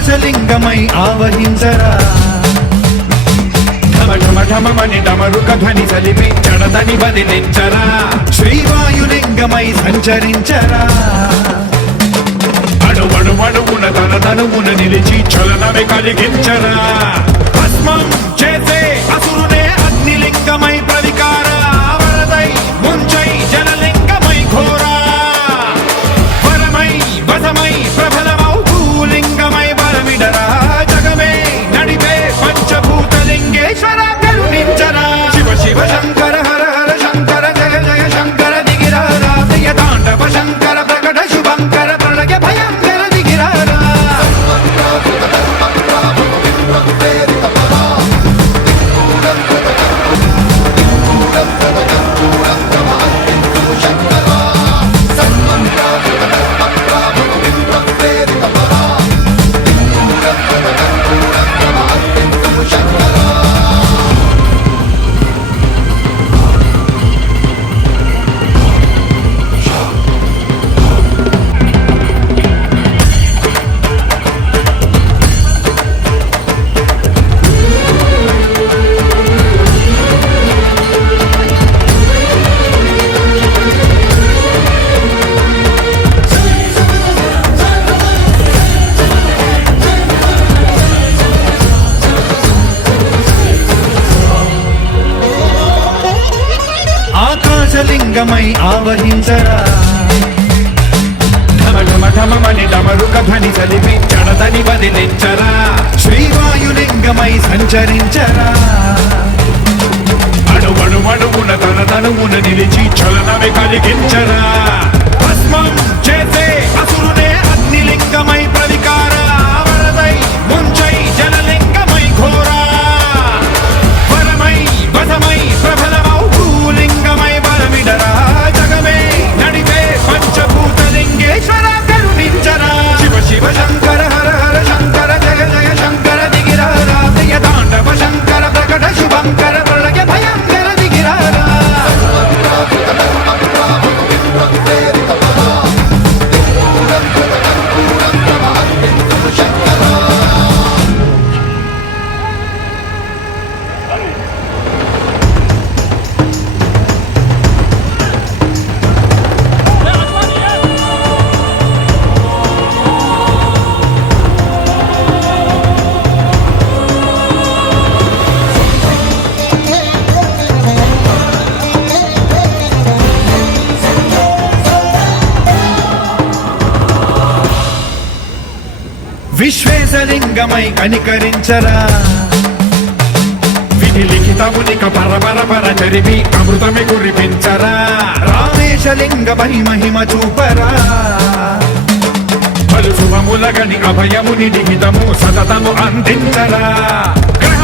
ఆకాశలింగమై ఆవహించరా ఢమఢమఢమని డమరుక ధ్వని సలిపి జడదని బదిలించరా శ్రీవాయులింగమై సంచరించరా అడుగడుగడుగున తన తనుమున నిలిచి చలనమే కలిగించరా భస్మం చేసే అసురునే అగ్నిలింగమై ప్రవికార వరదై ముంచై జలలింగమై ఘోరా వరమై వసమై ప్రబలమౌ భూలింగమై బలమిడరా జగమే నడిపే పంచభూతలింగేశ్వర కరుణించరా శివ శివ శంకర హర హర శంకర జయ జయ శంకర దిగిరారా ప్రియ తాండవ శంకర ప్రకట శుభంకర ప్రళయ భయంకర దిగిరారా ఆకాశలింగమై ఆవహించరా ఢమఢమఢమని డమరుక ధ్వని సలిపి జడదని బదిలించరా శ్రీవాయులింగమై సంచరించరా అడుగడుగడుగున తన తనుమున నిలిచి చలనమే కలిగించరా భస్మం చేసే అసురునే అగ్నిలింగమై ప్రవికార వరదై ముంచై జలలింగమై ఘోరా వరమై వసమై ప్రబలమౌ భూలింగమై బలమిడరా జగమే నడిపే పంచభూతలింగేశ్వర కరుణించరా శివ శివ శంకర హర హర శంకర జయ జయ శంకర దిగిరారా ప్రియ తాండవ శంకర ప్రకట శుభంకర ప్రళయ భయంకర దిగిరారా విశ్వేశలింగమై కనికరించరా విధి లిఖితమునిక పరపర చరిపి అమృతమి కురిపించరా రామేశలింగమై మహిమ చూపరా పలు శుభములగని అభయముని లిఖితము సతతము అందించరా గ్రహ